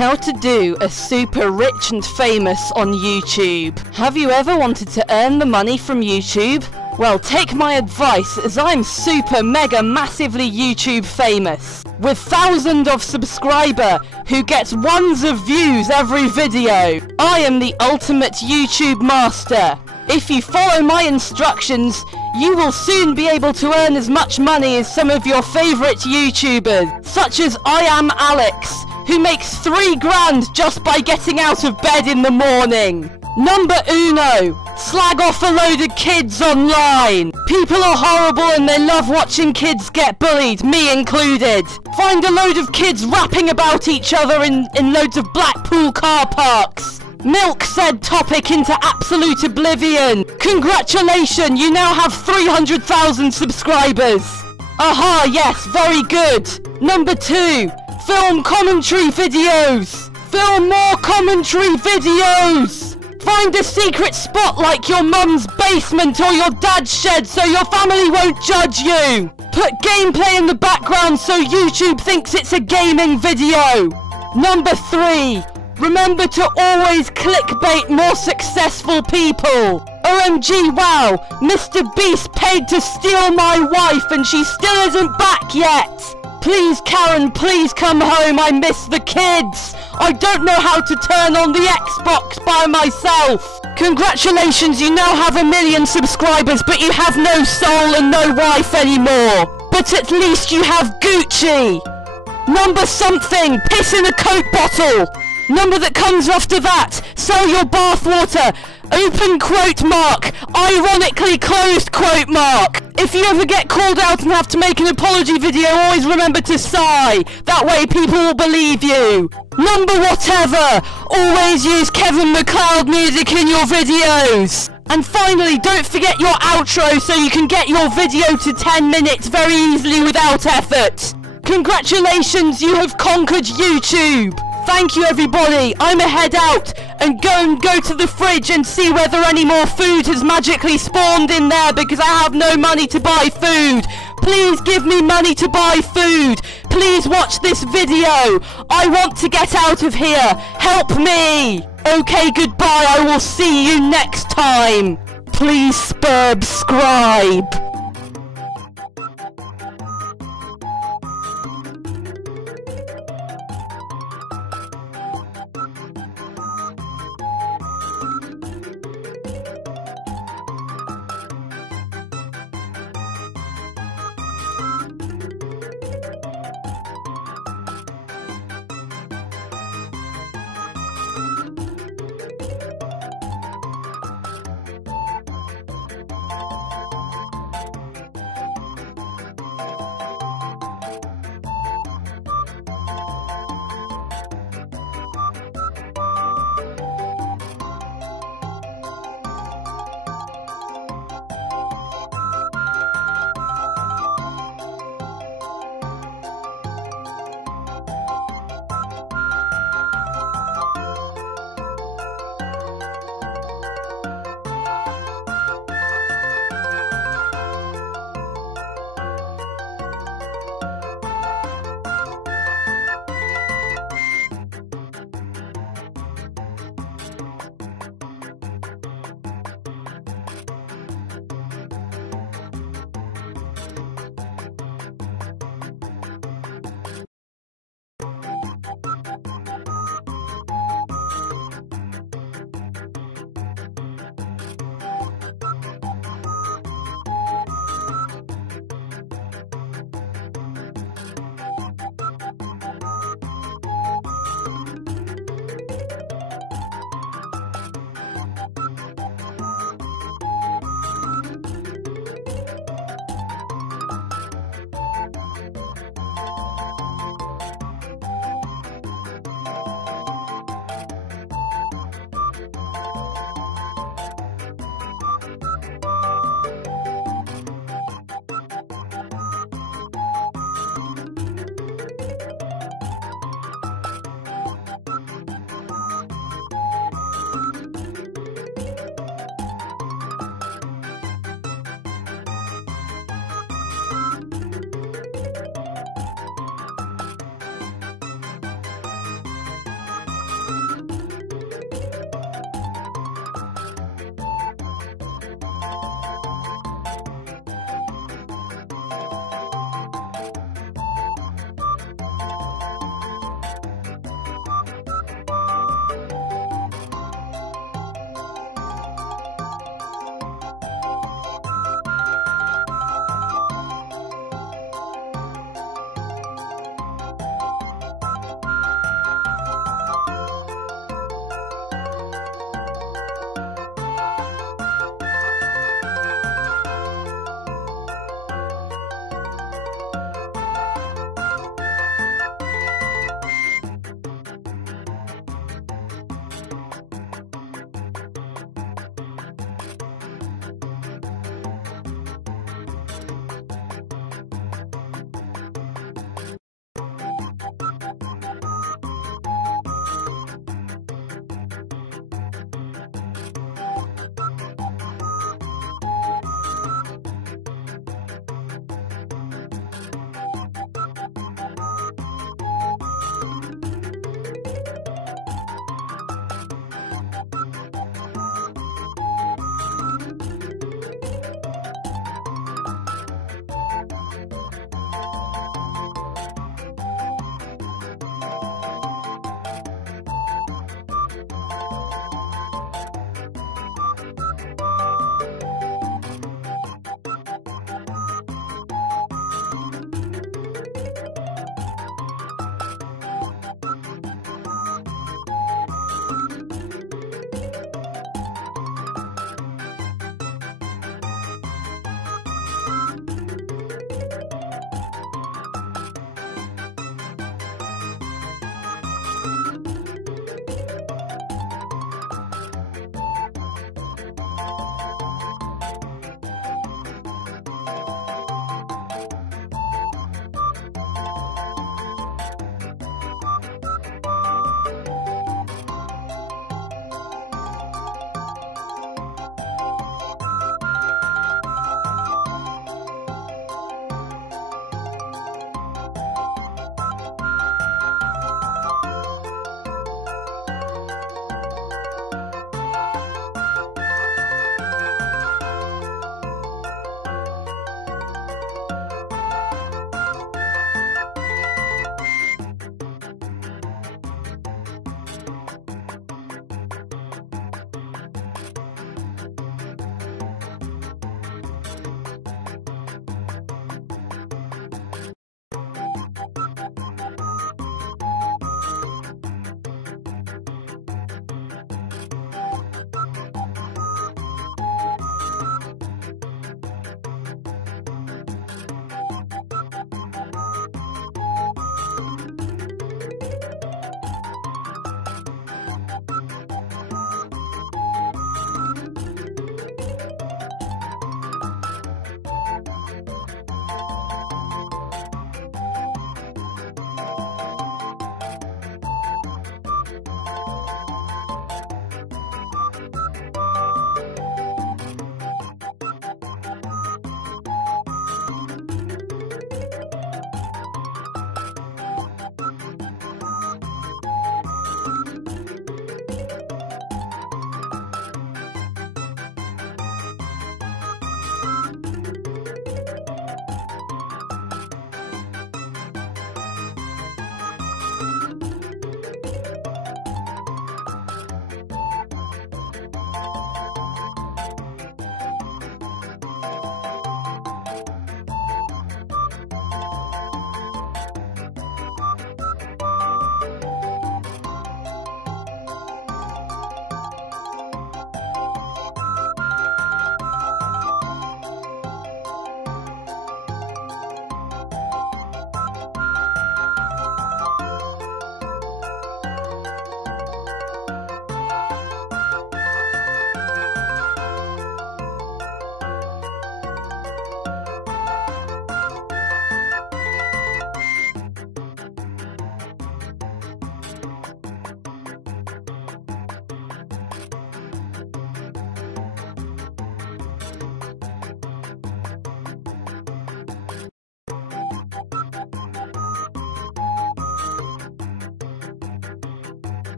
How to do a super rich and famous on YouTube. Have you ever wanted to earn the money from YouTube? Well, take my advice, as I'm super mega massively YouTube famous, with thousands of subscriber who gets ones of views every video. I am the ultimate YouTube master. If you follow my instructions, you will soon be able to earn as much money as some of your favorite YouTubers, such as I Am Alex, who makes 3 grand just by getting out of bed in the morning. Number uno, slag off a load of kids online. People are horrible and they love watching kids get bullied, me included. Find a load of kids rapping about each other in loads of Blackpool car parks. Milk said topic into absolute oblivion. Congratulations, you now have 300,000 subscribers. Aha, yes, very good. Number 2, film commentary videos. Film more commentary videos. Find a secret spot like your mum's basement or your dad's shed so your family won't judge you. Put gameplay in the background so YouTube thinks it's a gaming video. Number 3, remember to always clickbait more successful people. OMG, wow, Mr. Beast paid to steal my wife and she still isn't back yet. Please, Karen, please come home, I miss the kids. I don't know how to turn on the Xbox by myself. Congratulations, you now have 1 million subscribers, but you have no soul and no wife anymore. But at least you have Gucci. Number something, piss in a Coke bottle. Number that comes after that, sell your bathwater. Open quote mark, ironically closed quote mark. If you ever get called out and have to make an apology video, always remember to sigh. That way people will believe you. Number whatever, always use Kevin MacLeod music in your videos. And finally, don't forget your outro so you can get your video to 10 minutes very easily without effort. Congratulations, you have conquered YouTube. Thank you everybody, I'ma head out and go to the fridge and see whether any more food has magically spawned in there because I have no money to buy food. Please give me money to buy food. Please watch this video. I want to get out of here. Help me. Okay, goodbye. I will see you next time. Please subscribe.